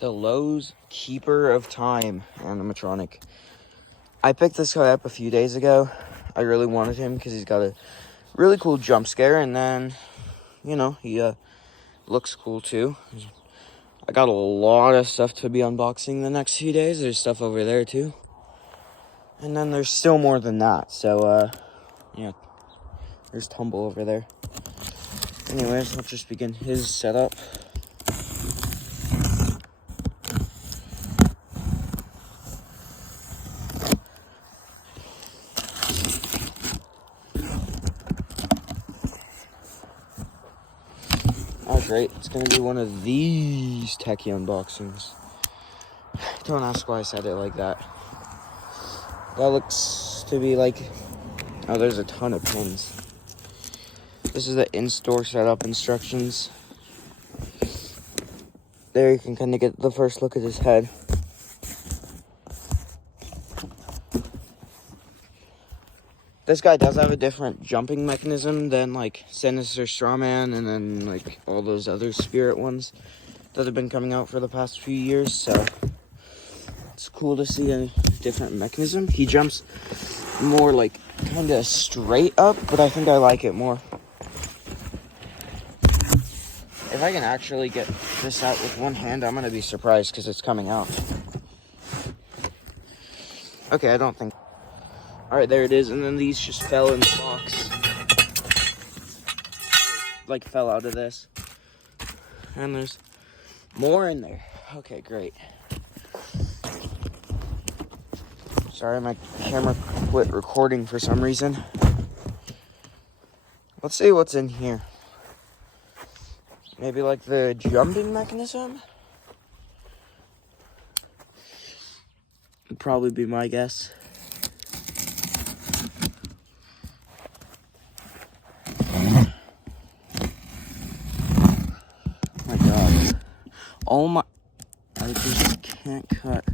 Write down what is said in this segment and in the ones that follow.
The Lowe's Keeper of Time animatronic. I picked this guy up a few days ago. I really wanted him because he's got a really cool jump scare, and then, you know, he looks cool too. I got a lot of stuff to be unboxing the next few days. There's stuff over there too. And then there's still more than that. So, yeah, there's Tumble over there. Anyways, let's just begin his setup. Oh, great. It's going to be one of these techie unboxings. Don't ask why I said it like that. That looks to be like... Oh, there's a ton of pins. This is the in-store setup instructions. There you can kind of get the first look at his head. This guy does have a different jumping mechanism than like Sinister Strawman and then like all those other spirit ones that have been coming out for the past few years. So it's cool to see a different mechanism. He jumps more like kind of straight up, but I think I like it more. If I can actually get this out with one hand, I'm going to be surprised because it's coming out. Okay, I don't think... Alright, there it is, and then these just fell in the box. Like, fell out of this. And there's more in there. Okay, great. Sorry, my camera quit recording for some reason. Let's see what's in here. Maybe like the jumping mechanism? Would probably be my guess. My God. Oh my... I just can't cut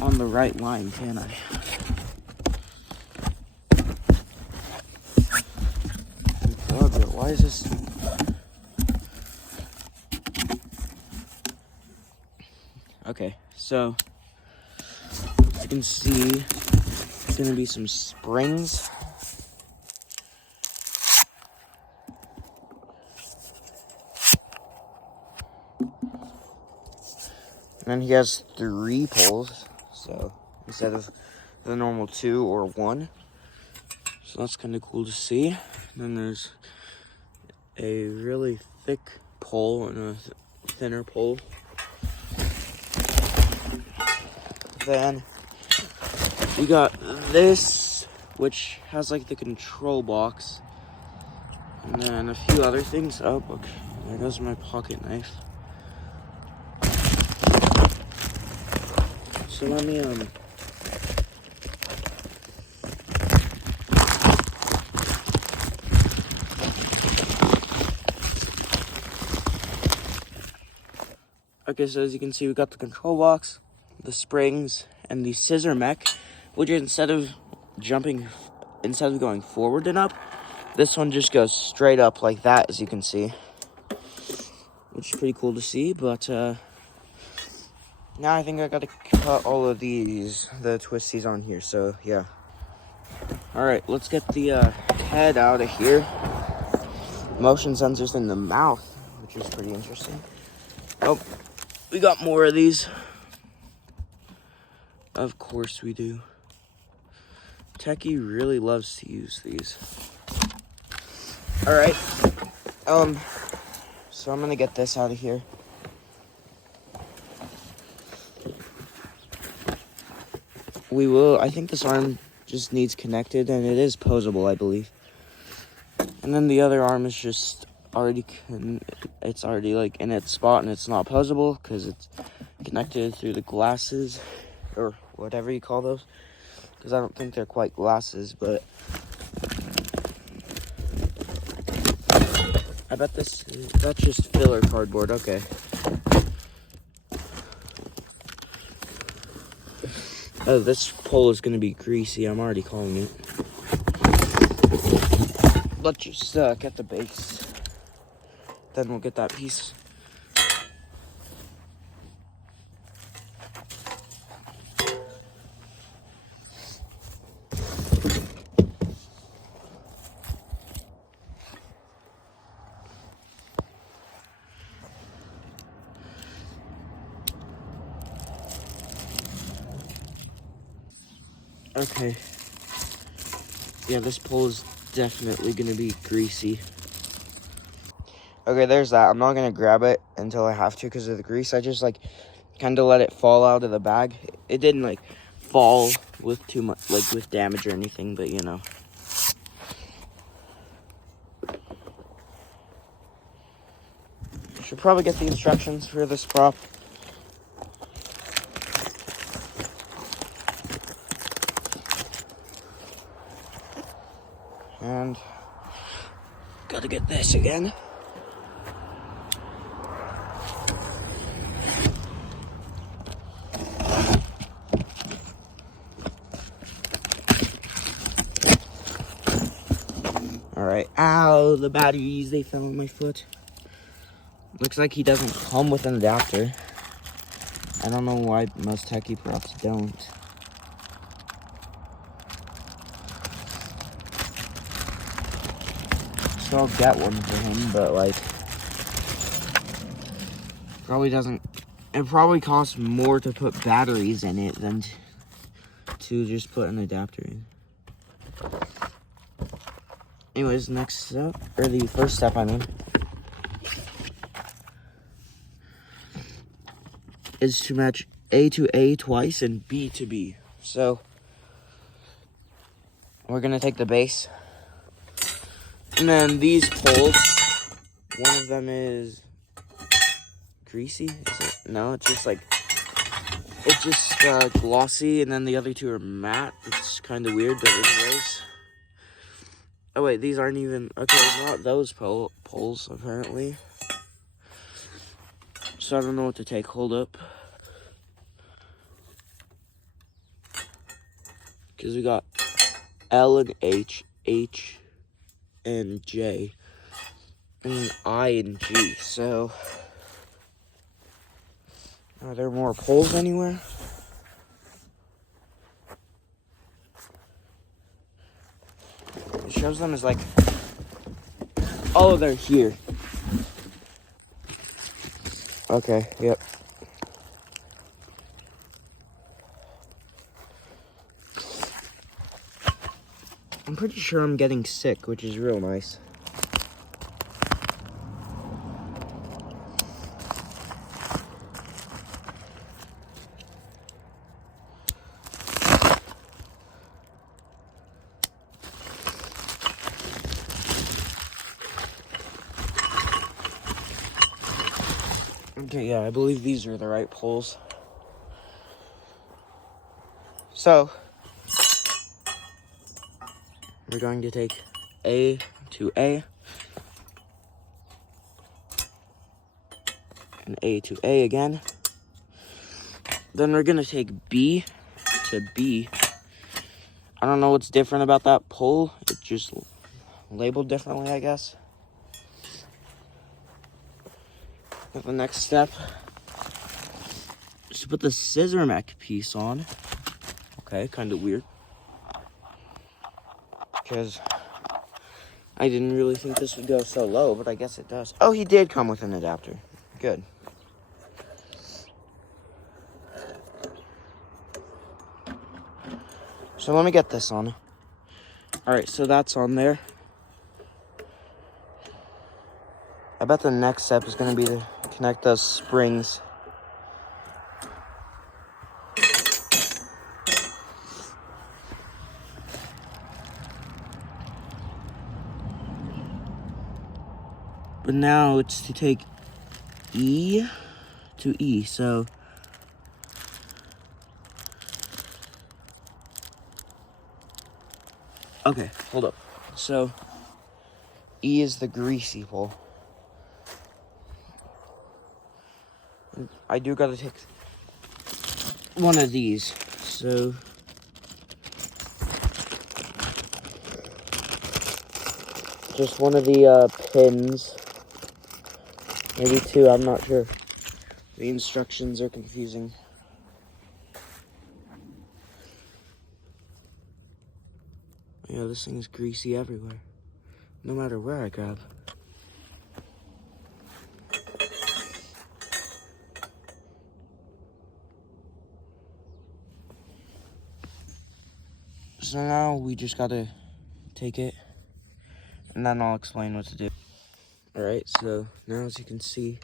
on the right line, can I? God, why is this... Okay, so as you can see, there's going to be some springs. And then he has 3 poles, so instead of the normal 2 or 1. So that's kind of cool to see. And then there's a really thick pole and a thinner pole. Then we got this, which has like the control box, and then a few other things. Oh, look, there goes my pocket knife. So let me okay, so as you can see, we got the control box, the springs, and the scissor mech, which instead of going forward and up, this one just goes straight up like that, as you can see, which is pretty cool to see. But now I think I gotta cut all of the twisties on here, so yeah. Alright, let's get the head out of here. Motion sensors in the mouth, which is pretty interesting. Oh, we got more of these. Of course we do. Techie really loves to use these. Alright. So I'm gonna get this out of here. I think this arm just needs connected, and it is posable, I believe. And then the other arm is just it's already like in its spot, and it's not posable because it's connected through the glasses, or whatever you call those, because I don't think they're quite glasses, but I bet that's just filler cardboard. Okay. Oh, this pole is going to be greasy. I'm already calling it. Let's just get the base. Then we'll get that piece. Okay. Yeah, this pole is definitely gonna be greasy. Okay, there's that. I'm not gonna grab it until I have to because of the grease. I just like kind of let it fall out of the bag. It didn't like fall with too much, like with damage or anything, but you know. Should probably get the instructions for this prop. And gotta get this again. Alright, ow, the batteries, they fell on my foot. Looks like he doesn't come with an adapter. I don't know why most techie props don't. So I'll get one for him, but like, probably doesn't, it probably costs more to put batteries in it than to just put an adapter in. Anyways, next step, or the first step, I mean, is to match A to A twice and B to B. So, we're gonna take the base, and then these poles, one of them is greasy, is it? No, it's just like, it's just glossy, and then the other two are matte. It's kind of weird, but anyways. Oh wait, these aren't even, okay, not those poles, apparently. So I don't know what to take, hold up. Because we got L and H, H and J, and I and G, so. Are there more poles anywhere? It shows them as like, oh, they're here. Okay, yep. I'm pretty sure I'm getting sick, which is real nice. Okay, yeah, I believe these are the right poles. So, we're going to take A to A, and A to A again. Then we're gonna take B to B. I don't know what's different about that pole. It's just labeled differently, I guess. And the next step is to put the scissor mech piece on. Okay, kind of weird. Because I didn't really think this would go so low, but I guess it does. Oh, he did come with an adapter. Good. So let me get this on. All right, so that's on there. I bet the next step is going to be to connect those springs. But now it's to take E to E, so. Okay, hold up. So, E is the greasy pole. I do gotta take one of these, so. Just one of the pins. Maybe two, I'm not sure. The instructions are confusing. Yeah, this thing is greasy everywhere. No matter where I grab. So now we just gotta take it, and then I'll explain what to do. Alright, so now as you can see,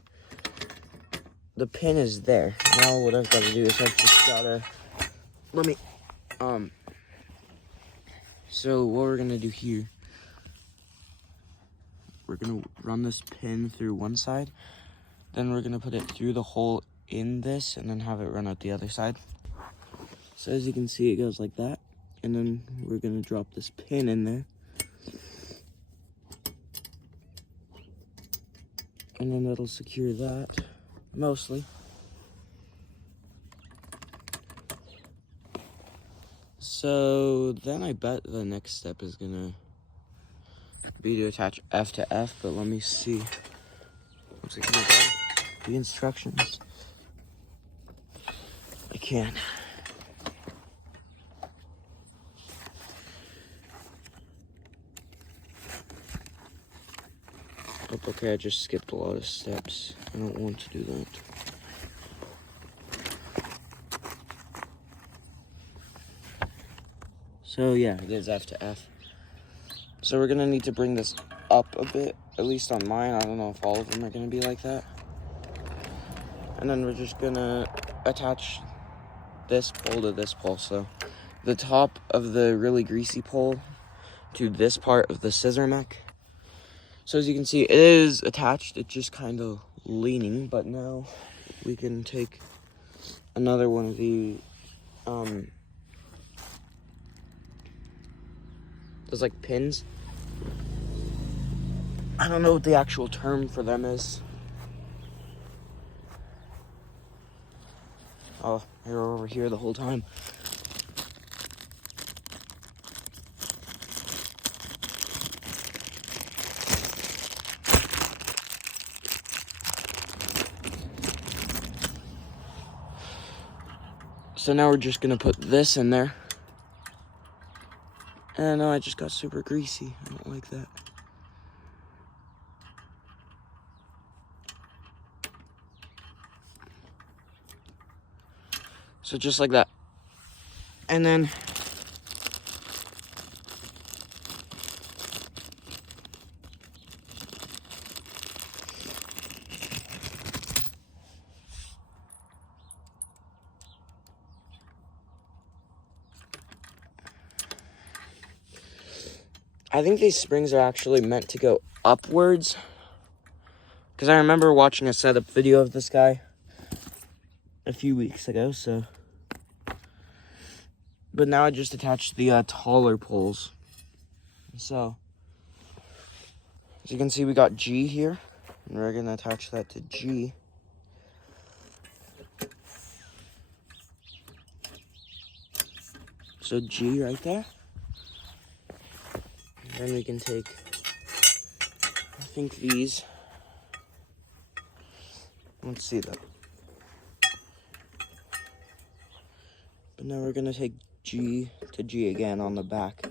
the pin is there. Now what I've got to do is I've just gotta, so what we're gonna do here, we're gonna run this pin through one side, then we're gonna put it through the hole in this, and then have it run out the other side. So as you can see, it goes like that, and then we're gonna drop this pin in there, and then that'll secure that, mostly. So then I bet the next step is gonna be to attach F to F, but let me see. Looks like I got the instructions. I can't. Oh, okay, I just skipped a lot of steps. I don't want to do that. So yeah, it is F to F. So we're gonna need to bring this up a bit, at least on mine. I don't know if all of them are gonna be like that. And then we're just gonna attach this pole to this pole. So the top of the really greasy pole to this part of the scissor mech. So as you can see, it is attached. It's just kind of leaning, but now we can take another one of the, those like pins. I don't know what the actual term for them is. Oh, they were over here the whole time. So now we're just gonna put this in there. And I know I just got super greasy. I don't like that. So just like that. And then I think these springs are actually meant to go upwards, because I remember watching a setup video of this guy a few weeks ago, so. But now I just attached the taller poles. So, as you can see, we got G here, and we're gonna attach that to G. So G right there. Then we can take, I think these. Let's see though. But now we're gonna take G to G again on the back.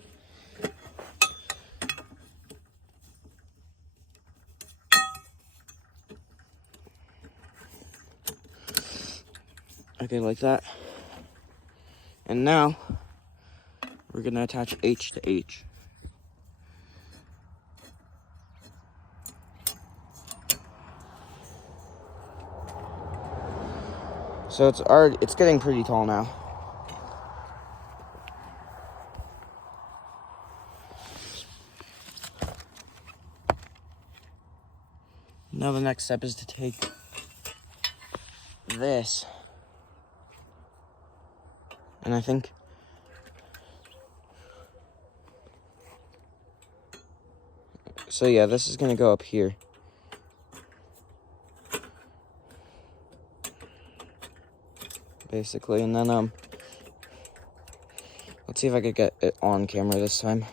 Okay, like that. And now we're gonna attach H to H. So it's getting pretty tall now. Now the next step is to take this, and I think so yeah, this is gonna go up here. Basically, and then let's see if I could get it on camera this time.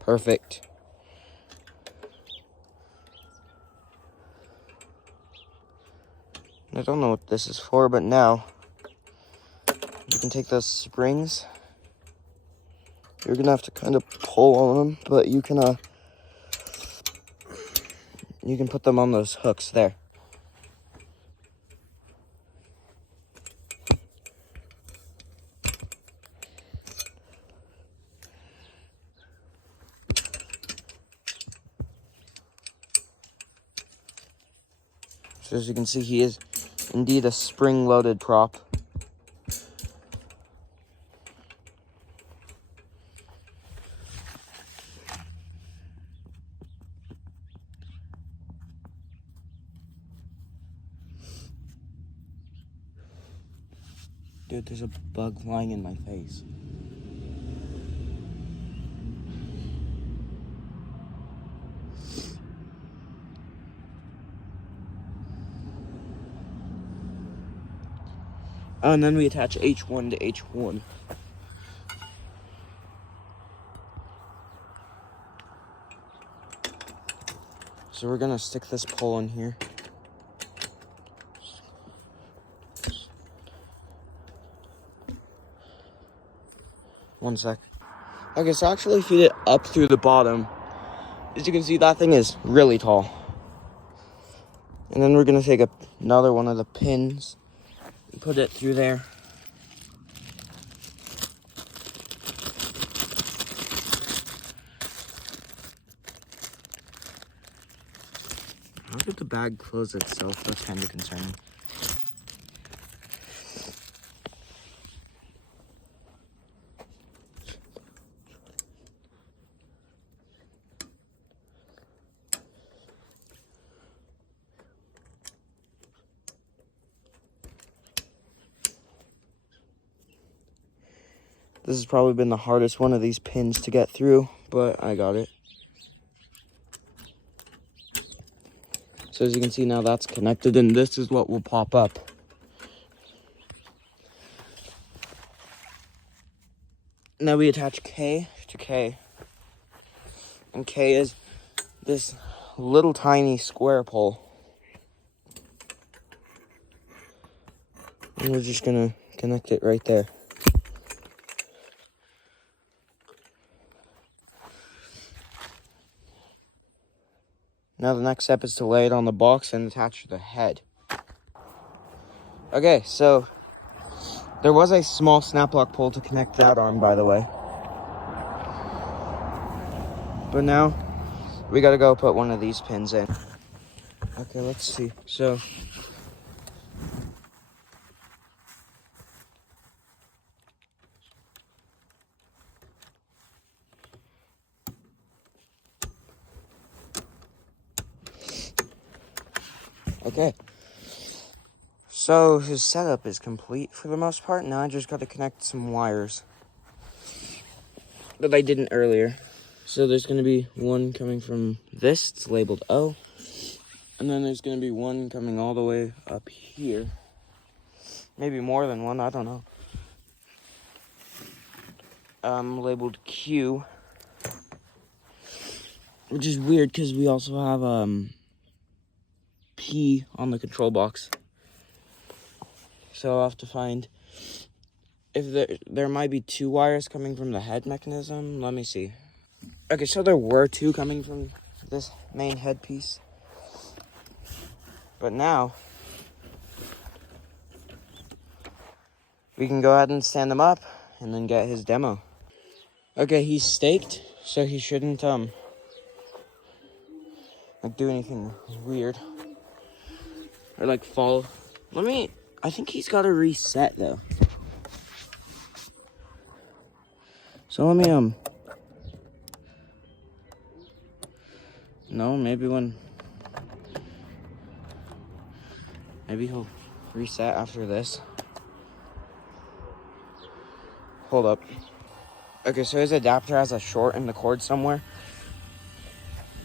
Perfect. I don't know what this is for, but now you can take those springs. You're gonna have to kind of pull on them, but you can put them on those hooks there. So as you can see, he is indeed a spring-loaded prop. Dude, there's a bug flying in my face. Oh, and then we attach H1 to H1. So we're gonna stick this pole in here. One sec. Okay, so actually feed it up through the bottom. As you can see, that thing is really tall. And then we're gonna take another one of the pins and put it through there. How did the bag close itself? That's kind of concerning. This has probably been the hardest one of these pins to get through, but I got it. So as you can see now, that's connected, and this is what will pop up. Now we attach K to K. And K is this little tiny square pole. And we're just gonna connect it right there. Now the next step is to lay it on the box and attach the head. Okay, so there was a small snap lock pole to connect that on, by the way. But now we gotta go put one of these pins in. Okay, let's see. So okay. So his setup is complete for the most part. Now I just got to connect some wires that I didn't earlier. So there's going to be one coming from this. It's labeled O. And then there's going to be one coming all the way up here. Maybe more than one. I don't know. Labeled Q. Which is weird because we also have P on the control box. So I'll have to find if there might be two wires coming from the head mechanism. Let me see. Okay, so there were two coming from this main headpiece. But now we can go ahead and stand them up and then get his demo. Okay, he's staked, so he shouldn't like do anything weird or like fall. I think he's got to reset though. So let me no, maybe he'll reset after this. Hold up. Okay, so his adapter has a short in the cord somewhere,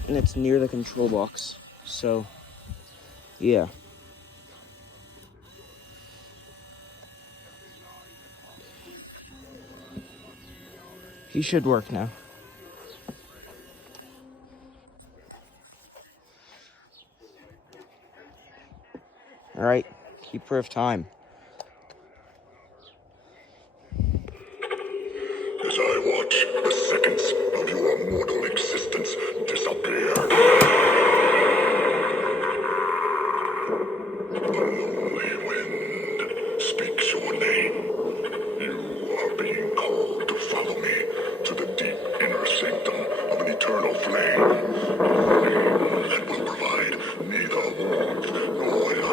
and it's near the control box. So yeah. He should work now. All right, keeper of time. As I watch the seconds of your mortal existence disappear, the lonely wind speaks your name. You are being called to follow me to the deep inner sanctum of an eternal flame. A flame that will provide neither warmth nor light.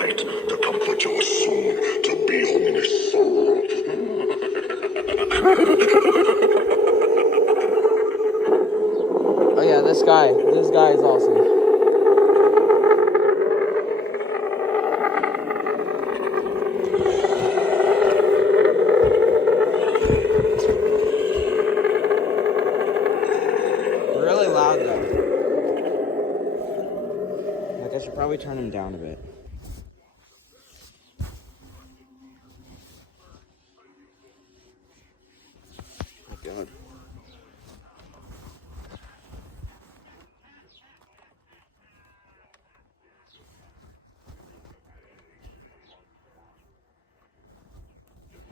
guy is awesome. Really loud though. Like I should probably turn him down a bit. Oh God.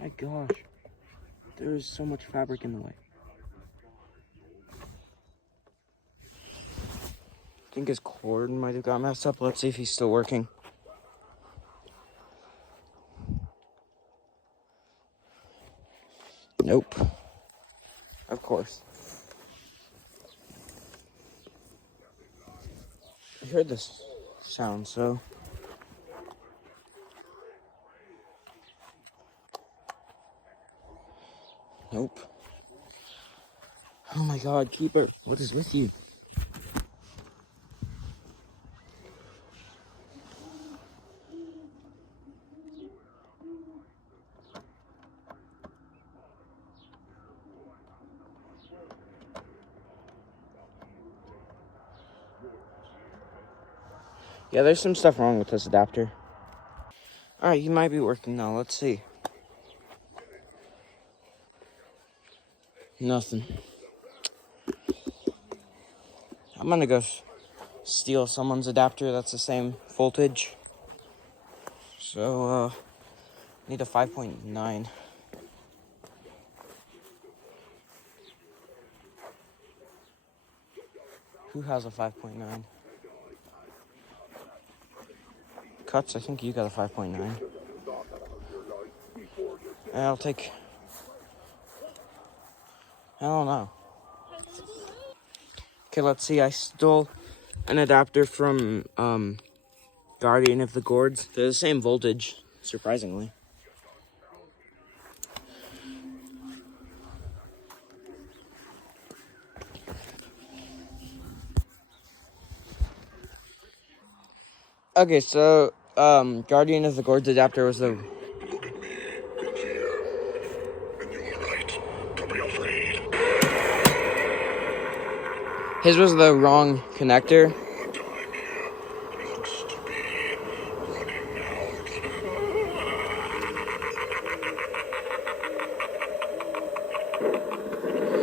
My gosh. There's so much fabric in the way. I think his cord might have got messed up. Let's see if he's still working. Nope. Of course. I heard this sound, so. Nope. Oh my God, Keeper, what is with you? Yeah, there's some stuff wrong with this adapter. Alright, he might be working now. Let's see. Nothing. I'm gonna go steal someone's adapter that's the same voltage. So, need a 5.9. Who has a 5.9? Cuts, I think you got a 5.9. I'll take... I don't know. Okay, let's see. I stole an adapter from Guardian of the Gourds. They're the same voltage, surprisingly. Okay, so Guardian of the Gourds adapter was the... Look at me in fear. And you are right to be afraid. His was the wrong connector. Your time here looks to be running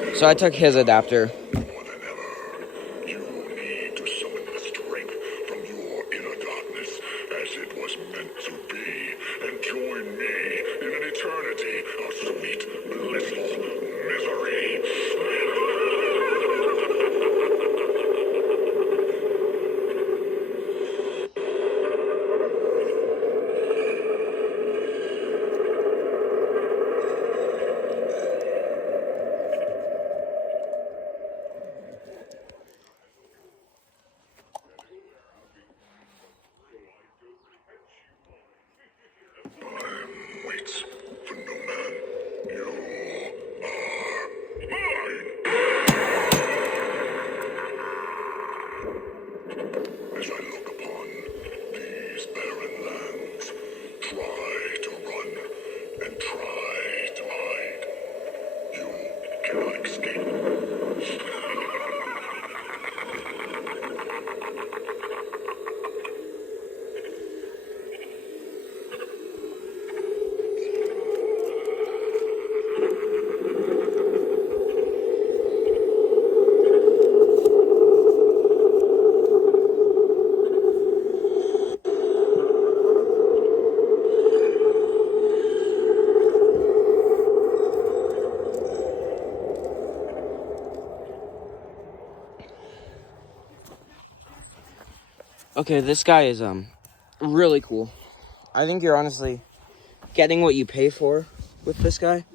out. So I took his adapter. More than ever, you need to summon the strength from your inner darkness as it was meant to be, and join me in an eternity of sweet, blissful misery. Time waits for no man. You are mine. As I look upon these barren lands, try to run and try to hide. You cannot escape. Okay, this guy is really cool. I think you're honestly getting what you pay for with this guy.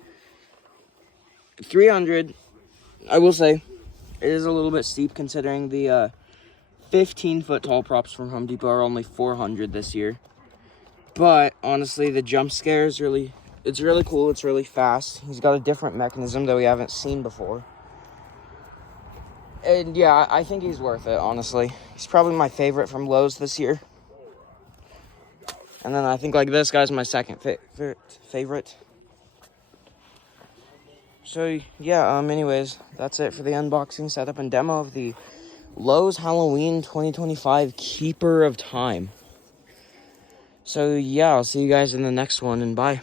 300, I will say, it is a little bit steep considering the 15-foot tall props from Home Depot are only 400 this year. But honestly, the jump scare is it's really cool. It's really fast. He's got a different mechanism that we haven't seen before. And yeah, I think he's worth it, honestly. He's probably my favorite from Lowe's this year. And then I think like this guy's my second favorite. So yeah, anyways, that's it for the unboxing, setup, and demo of the Lowe's Halloween 2025 Keeper of Time. So yeah, I'll see you guys in the next one, and bye.